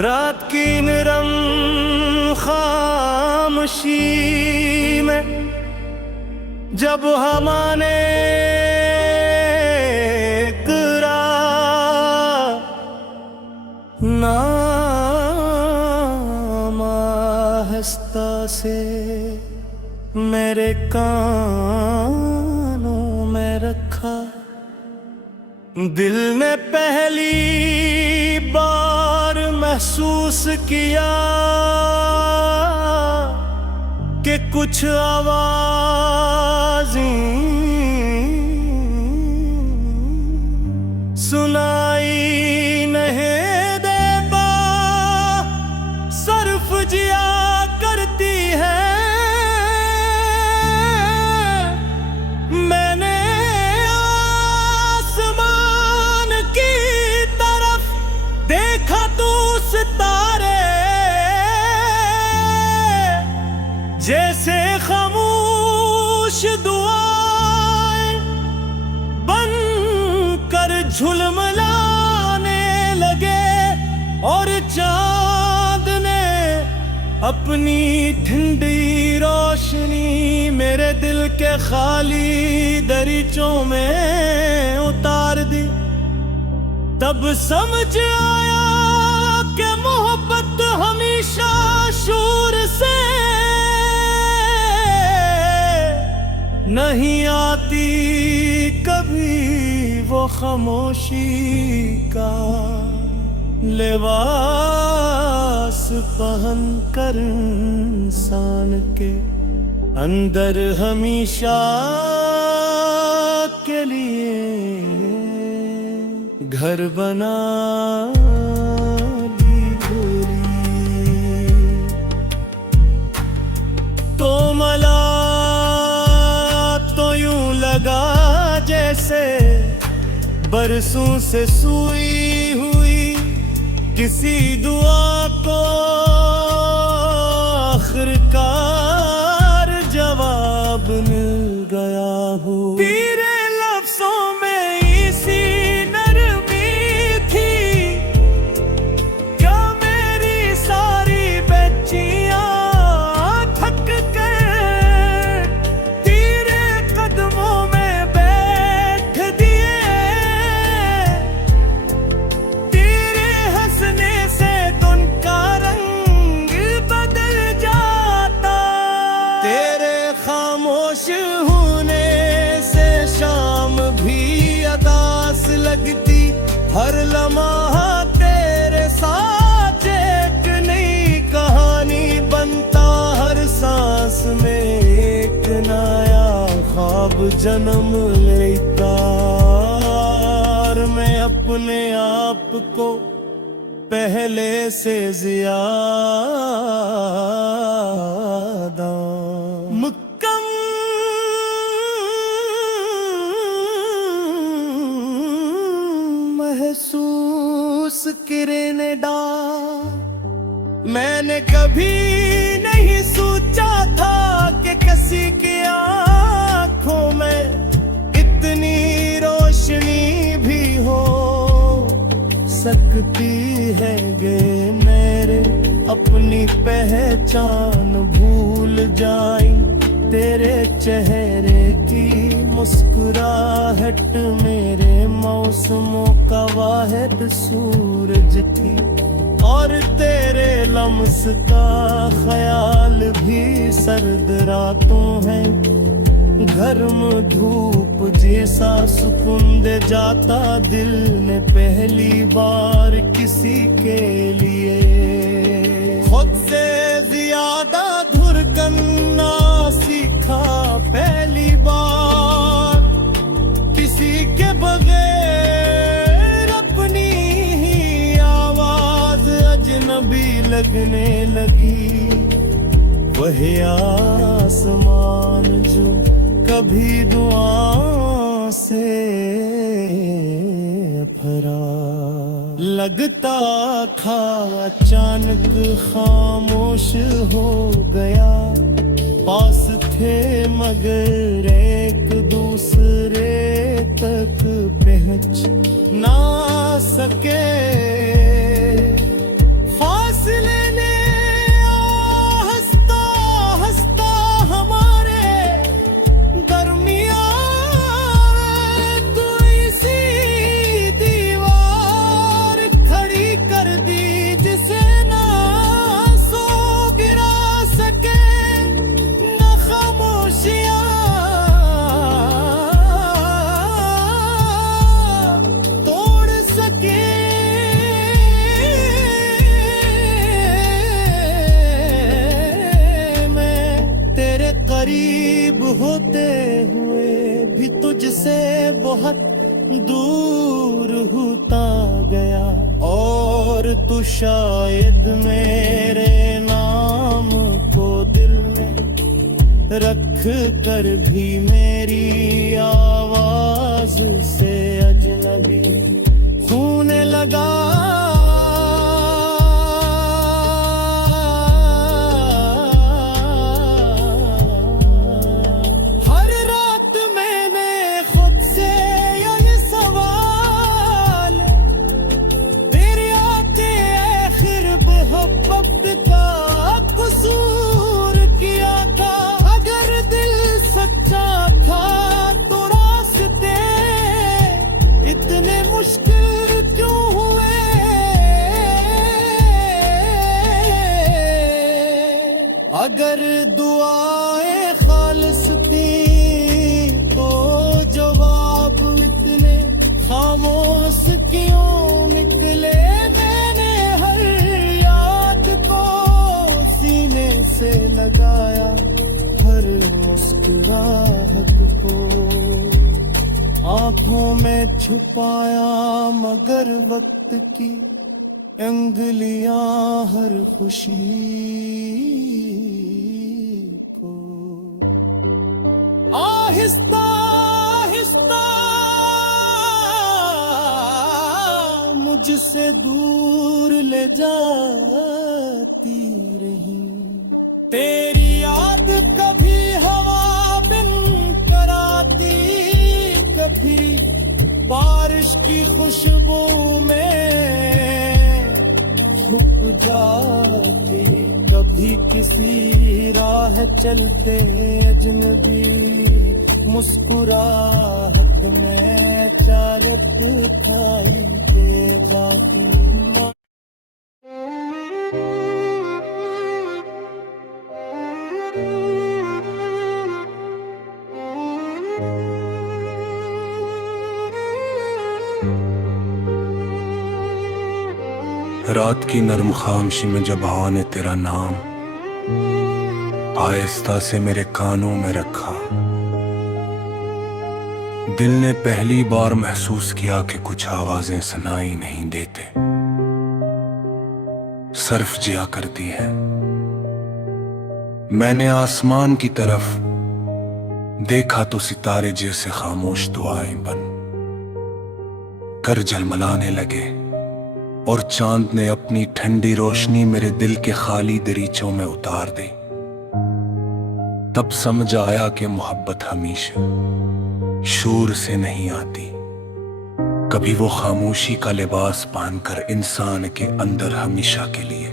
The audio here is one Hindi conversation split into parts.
रात की निरम खामोशी में जब हमारे नाम आहिस्ता से मेरे कानों में रखा, दिल ने पहली बार महसूस किया कि कुछ आवाज़ें सुनाई नहीं देता, सर्फ जिया करती है। मैंने आसमान की तरफ देखा तो सितारे जैसे खामोश दुआएं बन कर झुलमलाने लगे, और चांद ने अपनी ठंडी रोशनी मेरे दिल के खाली दरीचों में उतार दी। तब समझ आया कि मोहब्बत हमेशा शोर से नहीं आती, कभी वो खामोशी का लिबास पहन कर इंसान के अंदर हमेशा के लिए घर बना ली गोरी। तो मला तो यूं लगा जैसे बरसों से सूई हुई किसी दुआ को आखिरकार जवाब मिल गया हो। तेरे लफ्ज़ों में इसी नरमी थी, क्या मेरी सारी बेचियां थक कर तेरे कदमों में बैठ दिए। तेरे हंसने से उनका रंग बदल जाता, तेरे खामोश होने से शाम भी अदास लगती। हर लम्हा तेरे साथ एक नई कहानी बनता, हर सांस में एक नया ख्वाब जन्म लेता। और मैं अपने आप को पहले से ज़्यादा महसूस करने डा। मैंने कभी नहीं सोचा था कि किसी की आँखों में इतनी रोशनी भी हो सकती है। गे मेरे अपनी पहचान भूल जाई, तेरे चेहरे की मुस्कुराहट मेरे मौसमों का वाहिद सूरज थी, और तेरे लम्स का ख्याल भी सर्द रातों है। गर्म धूप जैसा सुकून दे जाता दिल ने पहली बार किसी के लिए। खुद से ज्यादा धुरकना सीखा पहली बार, किसी के बगैर अपनी ही आवाज अजनबी लगने लगी। वह आसमान जो कभी दुआओं से भरा लगता था, अचानक खामोश हो गया। पास थे मगर एक दूसरे तक पहुंच ना सके। होते हुए भी तुझसे बहुत दूर होता गया, और तू शायद मेरे नाम को दिल में रख कर भी मेरी आवाज से अजनबी होने लगा। हर रात मैंने खुद से यही सवाल, तेरी आंखें आखिर मोहब्बत का कसूर किया था। अगर दिल सच्चा था तो रास्ते इतने मुश्किल क्यों हुए? अगर दुआएं खालिस थी तो जवाब इतने खामोश क्यों निकले? मैंने हर याद को सीने से लगाया, हर मुस्कुराहट को आंखों में छुपाया, मगर वक्त की उंगलियां हर खुशी को आहिस्ता आहिस्ता मुझसे दूर ले जाती रही। तेरी याद कभी हवा बिन कराती, कभी बारिश की खुशबू में छुप जाती, कभी किसी राह चलते अजनबी मुस्कुराहट में चारत खाई के जाती। रात की नर्म खामोशी में जब हवा ने तेरा नाम आहिस्ता से मेरे कानों में रखा, दिल ने पहली बार महसूस किया कि कुछ आवाजें सुनाई नहीं देते, सिर्फ जिया करती है। मैंने आसमान की तरफ देखा तो सितारे जैसे खामोश दुआएं बन कर जलमलाने लगे, और चांद ने अपनी ठंडी रोशनी मेरे दिल के खाली दरीचों में उतार दी। तब समझ आया कि मोहब्बत हमेशा शोर से नहीं आती, कभी वो खामोशी का लिबास पहनकर इंसान के अंदर हमेशा के लिए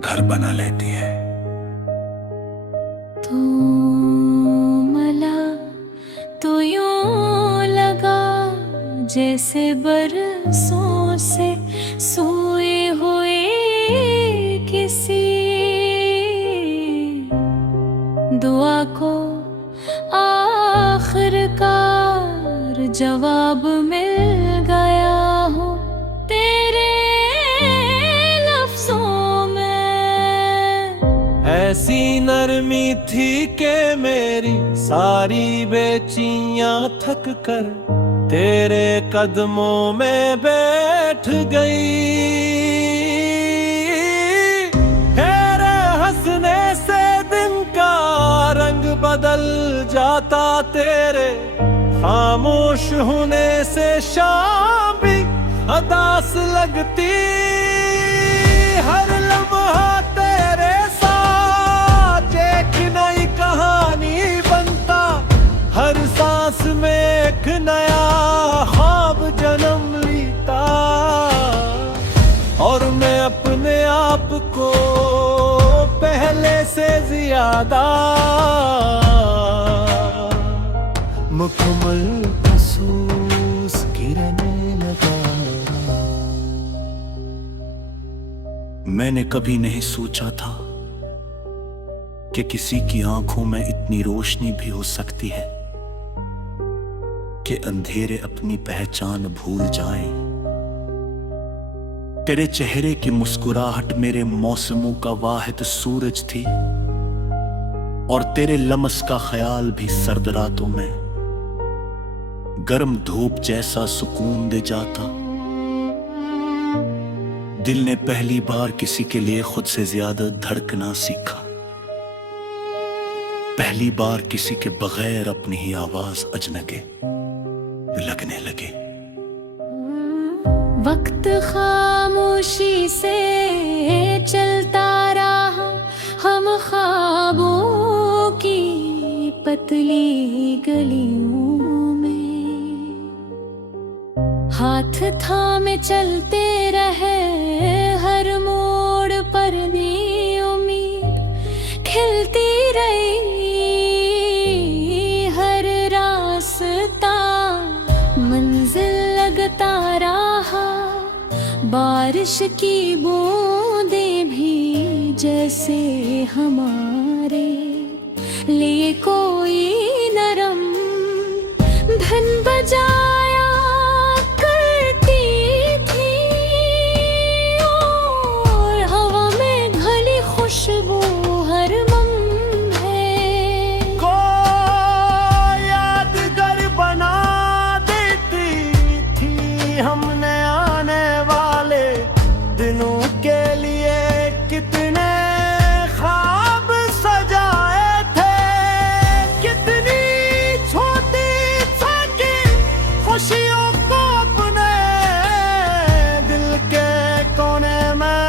घर बना लेती है। तू मला तो यूं लगा जैसे बरसों से सोए हुए किसी दुआ को आखिरकार जवाब मिल गया हो तेरे लफ्जों में। ऐसी नरमी थी के मेरी सारी बेचियां थक कर तेरे कदमों में बैठ गई। तेरे हंसने से दिन का रंग बदल जाता, तेरे खामोश होने से शाम भी अदास लगती। हर लम्हा तेरे साथ एक नई कहानी बनता, हर सांस में एक नया ख्वाब जन्म लेता, और मैं अपने आप को पहले से ज्यादा मुकम्मल महसूस करने लगा। मैंने कभी नहीं सोचा था कि किसी की आंखों में इतनी रोशनी भी हो सकती है कि अंधेरे अपनी पहचान भूल जाएं। तेरे चेहरे की मुस्कुराहट मेरे मौसमों का वाहिद सूरज थी, और तेरे लमस का ख्याल भी सर्द रातों में गर्म धूप जैसा सुकून दे जाता। दिल ने पहली बार किसी के लिए खुद से ज्यादा धड़कना सीखा, पहली बार किसी के बगैर अपनी ही आवाज अजनबी लगने लगे। वक्त खामोशी से चलता रहा, हम ख्वाबों की पतली गलियों में हाथ थामे चलते रहे। हर मोड़ पर भी उम्मीद खिलती रही, हर रास्ता मंजिल लगता रहा। बारिश की बूंदें भी जैसे हमारे लिए कोई नरम धन बजाया करती थी, और हवा में घनी खुशबू हर लम्हे को यादगार बना देती थी। हमने आने वाले दिनों के लिए कितने ख्वाब सजाए थे, कितनी छोटी छोटी खुशियों को अपने दिल के कोने में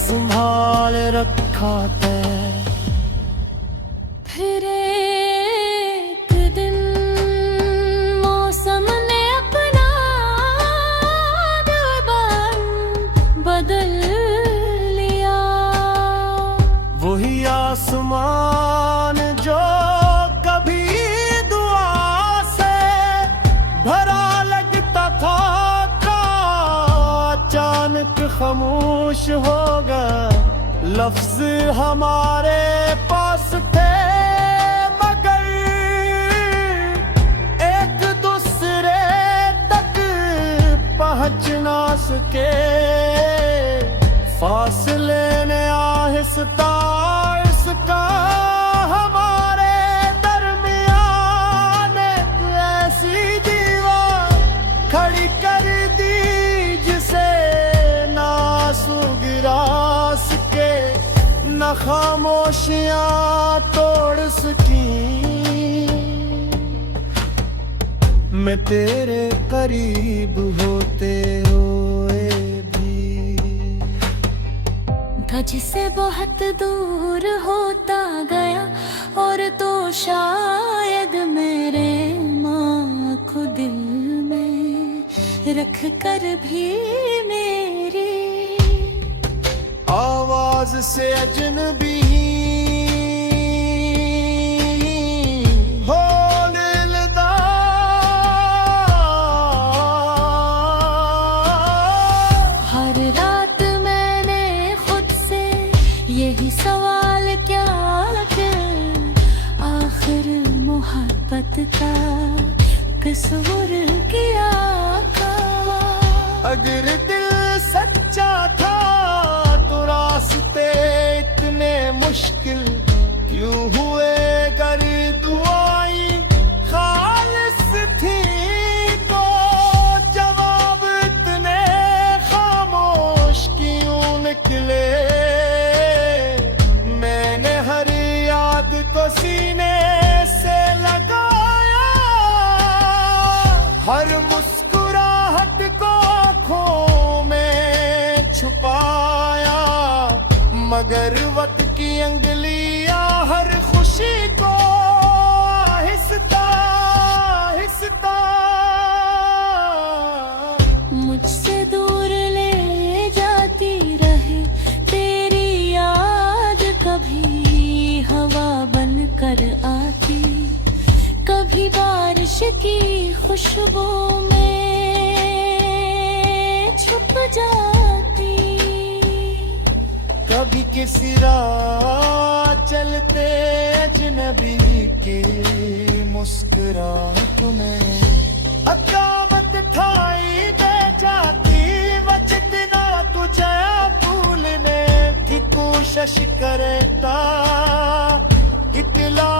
संभाल रखा था। फिर एक दिन मौसम ने अपना बदल लिया। वही आसमान जो कभी दुआ से भरा लगता था, अचानक खामोश हो गया। लफ्ज हमारे पास थे मगर एक दूसरे तक पहुंच ना सके। फासले ने आहिस्ता इसका हमारे दरमियान एक ऐसी दीवार खड़ी कर दी जिसे ना आंसू गिरा सके, न खामोशियां तोड़ सकी। मैं तेरे करीब होते हुए भी तुझसे बहुत दूर होता गया, और तो शायद मेरे माँ को दिल में रख कर भी मेरी आवाज से अजनबी होने लगा। हर रात मैंने खुद से यही सवाल क्या कि आखिर मोहब्बत का कसूर किया था। अगर दिल सच्चा था तो रास्ते इतने मुश्किल क्यों हुए? कर दुआएं खालिस थी तो जवाब इतने खामोश क्यों निकले? मैंने हर याद को सीने से लगाया, हर मुस्कुराहट को आँखों में छुपाया, मगर वक्त की अंगलियां हर खुशी को आहिस्ता आहिस्ता मुझसे दूर ले जाती रहे। तेरी याद कभी हवा बन कर आती, कभी बारिश की खुशबू में छुप जाती, कभी किसी राह चलते अजनबी के मुस्कुराहट में अकामत ठाई दे जाती। वजह ना तुझे भूलने की कोशिश कोशिश करता, इतला